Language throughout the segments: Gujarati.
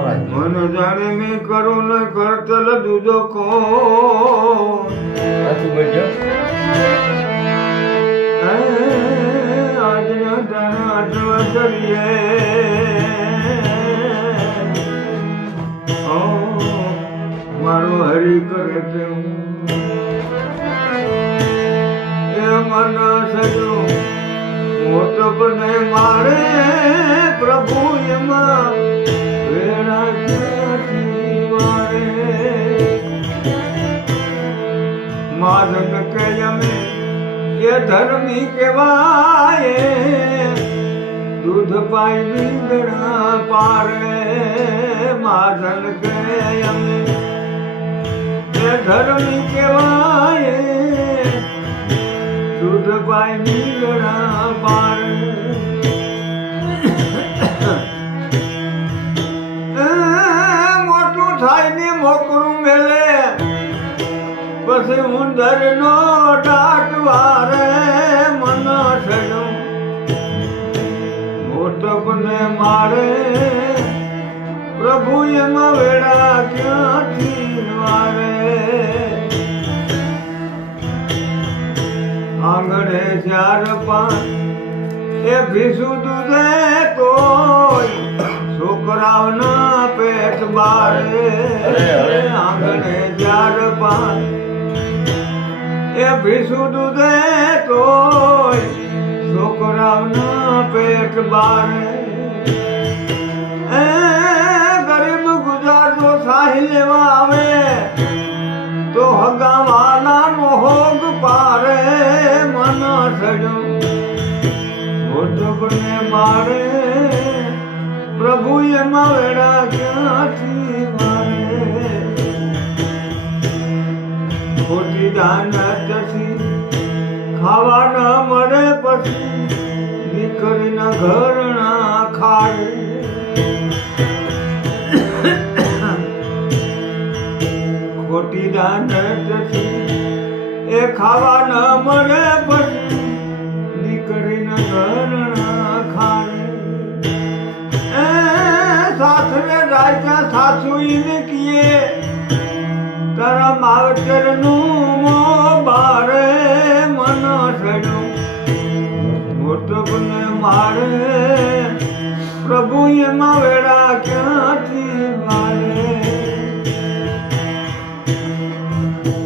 મન જાણે મેં કરું ને કરતલ દૂધો કો પાછું બોલજો. આજના તારા આટવા કરીએ ઓ, મારો હરી કરે છે એ મન સજ્યું મોટપને મારે પ્રભુ એ ધર્મી કહેવાય. દૂધ પાઈ નીંદણા પારે માધન અમે એ ધર્મી કહેવાય. દૂધ પાઈ નીંદણા પારે. થાય ને મોકરું મેલે. પછી ઉંદર નો ટાટવારે મન થયું મોટપને મારે પ્રભુ એમાં વેળા ક્યાંથી મારે આંગણે ચાર પાંચ એ ભીસું દૂધે કોઈ છોકરાઓના પેટ બારે. આંગણે ચાર પાંચ એ ભીસું દૂધે તોય છોકરાઓના પેટ બારે. એ ગરીબ ગુજરાતો સાહી લેવા આવે તો હગાવાના મોહોગ પારે. મન સડ્યું મોટપને મારે. પ્રભુ એમાં વેડા ક્યાંથી ખોટી દાન તસી એ ખાવા ન મળે પછી દીકરીના ઘરના ખાડે એ સાસરે રાજા સાસુઈને કીએ, તારા માવતરનું મો બારે મન સડ્યું મારે પ્રભુ એમાં વેળા ક્યાંથી મારે?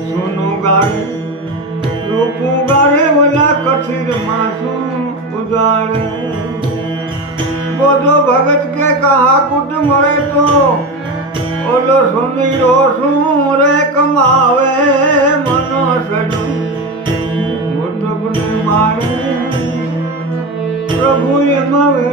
સોનું ગાડે રૂપું ગાડે ઓલા કથિર માસું ઉજાડે બધો ભગત કે કહા કુટ મળે તો? ઓલો સુંદરો શું રે કમાવે મનો સડું મોટો મારે. પ્રભુ મારે